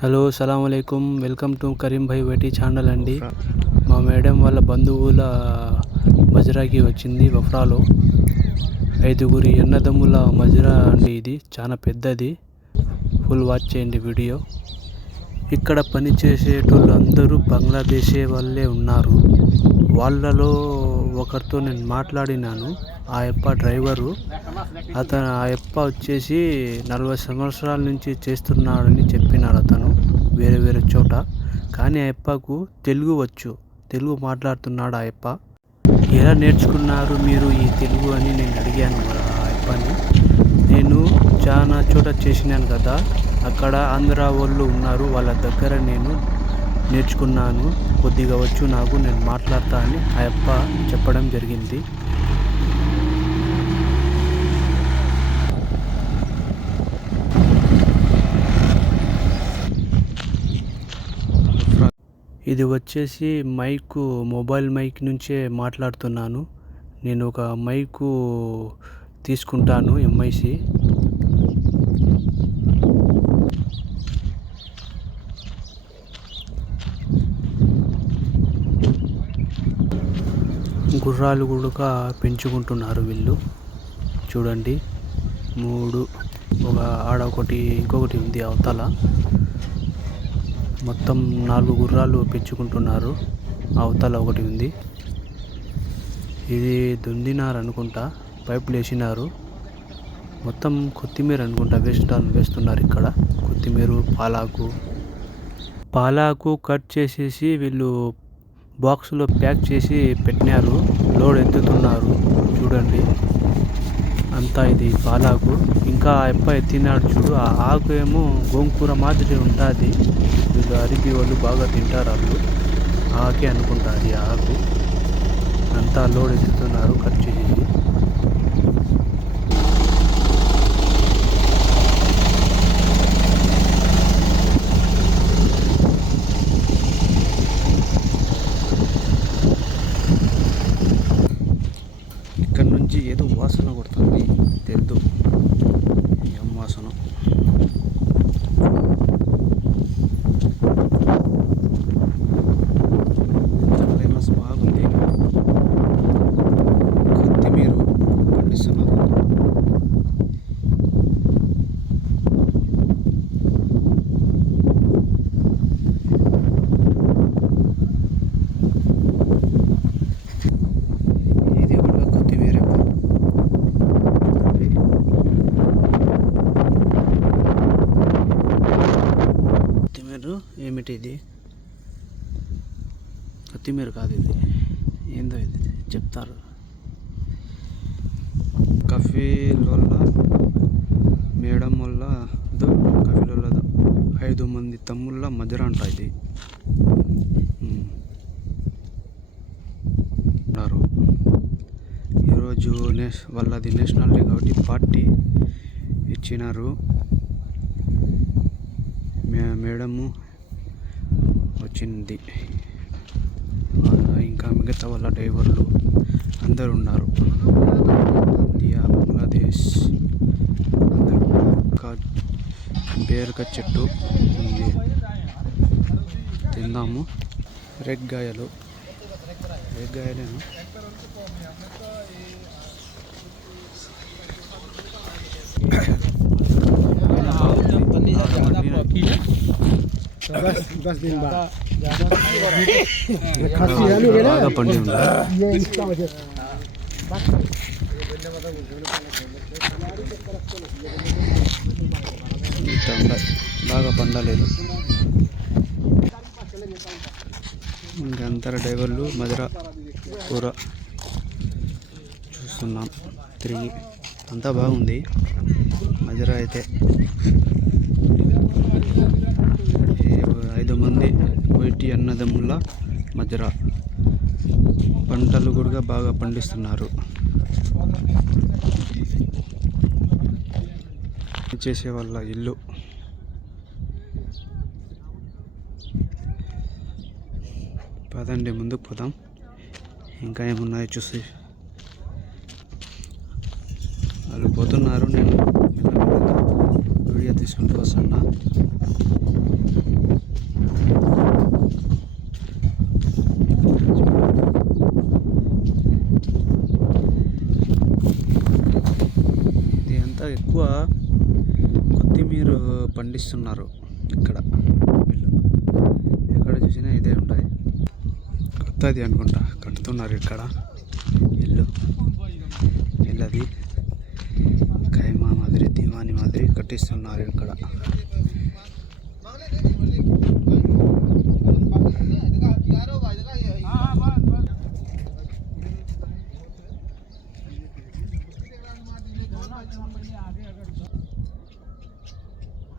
Hello సలాం అలైకుం. Welcome to Karim Bhai YT channel అండి. మా మేడం వాళ్ళ బంధువుల మజరాకి వచ్చింది వఫ్రాలో. 5 అన్నదమ్ముల మజరా అండి. ఇది చాలా పెద్దది. ఫుల్ వాచ్ చేయండి వీడియో. ఇక్కడ పనిచేసేటోళ్ళందరూ బంగ్లాదేశే వాళ్ళే ఉన్నారు. వాళ్ళలో ఒకరితో నేను మాట్లాడినాను. ఆ యప్ప డ్రైవరు. ఆ యప్ప వచ్చేసి 40 సంవత్సరాల నుంచి చేస్తున్నాడని చెప్పినాడు అతను వేరే వేరే చోట. కానీ ఆ యప్పకు తెలుగు వచ్చు, తెలుగు మాట్లాడుతున్నాడు ఆ యప్ప. ఎలా నేర్చుకున్నారు మీరు ఈ తెలుగు అని నేను అడిగాను మరి ఆ యప్పని. నేను చాలా చోట చేసినాను కదా, అక్కడ ఆంధ్ర వాళ్ళు ఉన్నారు, వాళ్ళ దగ్గర నేను నేర్చుకున్నాను, కొద్దిగా వచ్చు నాకు, నేను మాట్లాడతా అని ఆ యప్ప చెప్పడం జరిగింది. ఇది వచ్చేసి మైకు, మొబైల్ మైక్ నుంచే మాట్లాడుతున్నాను. నేను ఒక మైకు తీసుకుంటాను ఎంఐసి. గుర్రాలు కూడా పెంచుకుంటున్నారు వీళ్ళు. చూడండి, 3, ఒక ఆడ ఒకటి ఇంకొకటి ఉంది అవతల. మొత్తం 4 గుర్రాలు పెంచుకుంటున్నారు. అవతల ఒకటి ఉంది. ఇది దున్నినారు అనుకుంటా, పైపులు వేసినారు. మొత్తం కొత్తిమీర అనుకుంటా వేస్తున్నారు ఇక్కడ. కొత్తిమీర, పాలాకు కట్ చేసేసి వీళ్ళు బాక్స్లో ప్యాక్ చేసి పెట్టినారు. లోడ్ ఎత్తుతున్నారు చూడండి. అంతా ఇది పాలాకు. ఇంకా ఆ యప్ప ఎత్తినాడు చూడు. ఆ ఆకు ఏమో గోంగూర మాదిరి ఉంటుంది. వీళ్ళు అరబీ వాళ్ళు బాగా తింటారు. వాళ్ళు ఆకే అనుకుంటారు ఈ ఆకు. అంతా లోడ్ ఎత్తుతున్నారు కట్ చేసేసి. ఇక్కడ నుంచి ఏదో వాసన కొడుతుంది, తెలుదు ఏం వాసన. ఫేమస్ బాగుంది. కొత్తిమీర పండిస్తున్నారు. ఏమిటి ఇది? కొత్తిమీర కాదు ఇది. ఏందో ఇది చెప్తారు. కఫీలోళ్ళ మేడం వల్ల కఫీలోళ్ళ 5 మంది తమ్ముళ్ళ మజర అంట ఇది. ఈరోజు వాళ్ళది నేషనల్ డే కాబట్టి పార్టీ ఇచ్చినారు. మేడము వచ్చింది. ఇంకా మిగతా వాళ్ళ డ్రైవర్లు అందరు ఉన్నారు. ఇండియా, బంగ్లాదేశ్ అందరు. బేరక చెట్టు ఉంది, తిందాము. రేగ్గాయలేను. బాగా పండి ఉంది. బాగా పండలేదు. ఇంకంతా డ్రైవర్లు మధుర కూర చూస్తున్నాం తిరిగి. అంతా బాగుంది మధుర అయితే. 5 మంది వైటీ అన్నదమ్ముల మజరా. పంటలు కూడా బాగా పండిస్తున్నారు. చేసే వాళ్ళ ఇల్లు. పదండి ముందుకు పోదాం, ఇంకా ఏమున్నాయో చూసి. వాళ్ళు పోతున్నారు, నేను వీడియో తీసుకుంటూ వస్తున్నా. పండిస్తున్నారు ఇక్కడ వీళ్ళు. ఎక్కడ చూసినా ఇదే ఉంటాయి. కొత్తది అనుకుంటా కట్టుతున్నారు ఇక్కడ ఇల్లు. ఇల్లది ఖైమా మాదిరి దివాని మాదిరి కట్టిస్తున్నారు ఇక్కడ.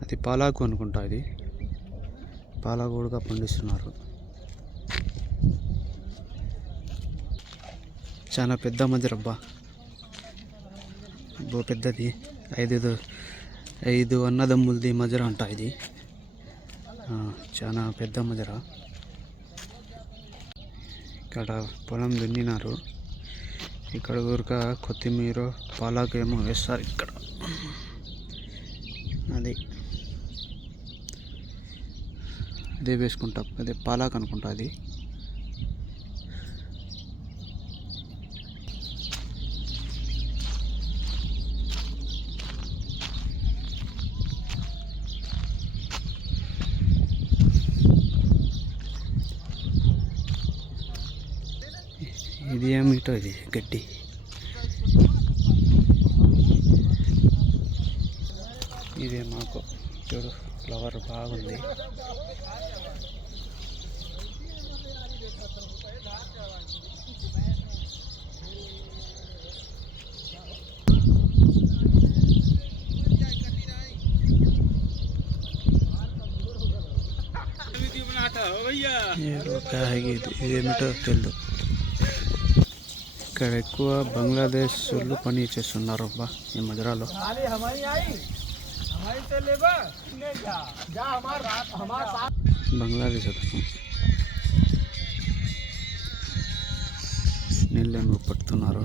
అది పాలాకు అనుకుంటా, ఇది పాలాకు కూడా పండిస్తున్నారు. చాలా పెద్ద మజరబ్బా, పెద్దది. ఐదు అన్నదమ్ములది మజర అంట ఇది. చాలా పెద్ద మజర. ఇక్కడ పొలం దున్నినారు. ఇక్కడ ఊరిక కొత్తిమీర పాలాకు ఏమో వేస్తారు ఇక్కడ. అది అదే వేసుకుంటాం, అదే పాలాకు అనుకుంటా అది. ఇది ఏమిటో ఇది గడ్డి. ఇదే మాకు చూడు, ఫ్లవర్ బాగుంది. ఇదేమిటో తెలియదు. ఇక్కడ ఎక్కువ బంగ్లాదేశ్ వాళ్ళు పని చేస్తున్నారు అబ్బా ఈ మజరాలో. బంగ్లాదేశ్ నీళ్ళేమో పడుతున్నారు.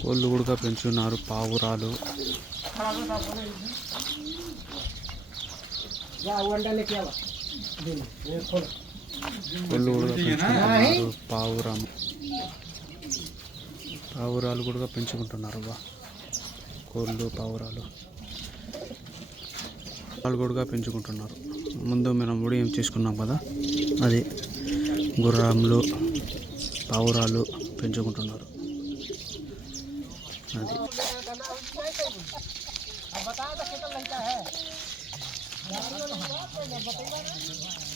కోళ్ళు కూడా పెంచున్నారు, పావురాలు. కోళ్ళు కూడా పెంచుకుంటున్నారు, పావురాలు కూడా పెంచుకుంటున్నారు బా. కోళ్ళు పావురాలు వాళ్ళు కూడా పెంచుకుంటున్నారు. ముందు మనం ఉడియం చేసుకున్నాం కదా, అది గుర్రాములు పావురాలు పెంచుకుంటున్నారు. అది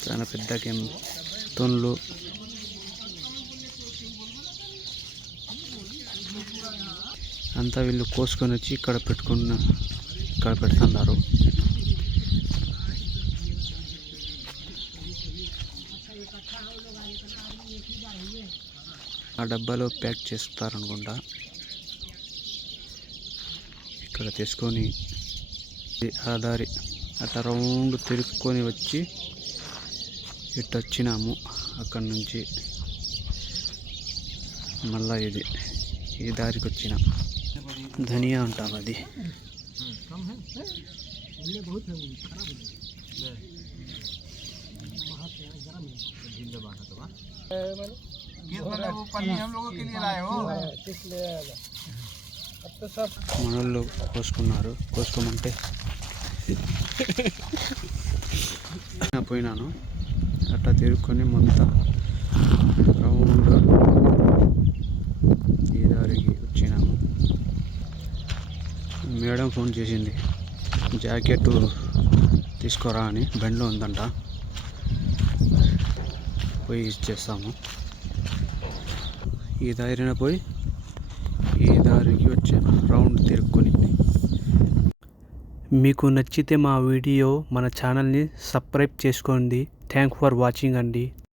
చాలా పెద్ద తొన్లు. అంతా వీళ్ళు కోసుకొని వచ్చి ఇక్కడ పెడుతున్నారు. ఆ డబ్బాలో ప్యాక్ చేస్తారనుకుంటా. ఇక్కడ తీసుకొని ఆ దారి అట్లా రౌండ్ తిరుక్కొని వచ్చి ఇటు వచ్చినాము. అక్కడి నుంచి మళ్ళా ఈ దారికి వచ్చినాం. ధనియా అంటాం అది. మనోళ్ళు కోసుకోమంటే పోయినాను. అట్లా తిరుక్కొని మొత్తం రౌండ్ ఈ దారికి వచ్చినాము. మేడం ఫోన్ చేసింది, జాకెట్ తీసుకోరా అని. బండిలో ఉందంట, పోయి ఇచ్చేస్తాము. ఈ దారిన పోయి ఈ దారికి వచ్చాను రౌండ్ తిరుక్కొని. మీకు నచ్చితే మా వీడియో మన ఛానల్ని సబ్స్క్రైబ్ చేసుకోండి. థ్యాంక్ ఫర్ వాచింగ్ అండి.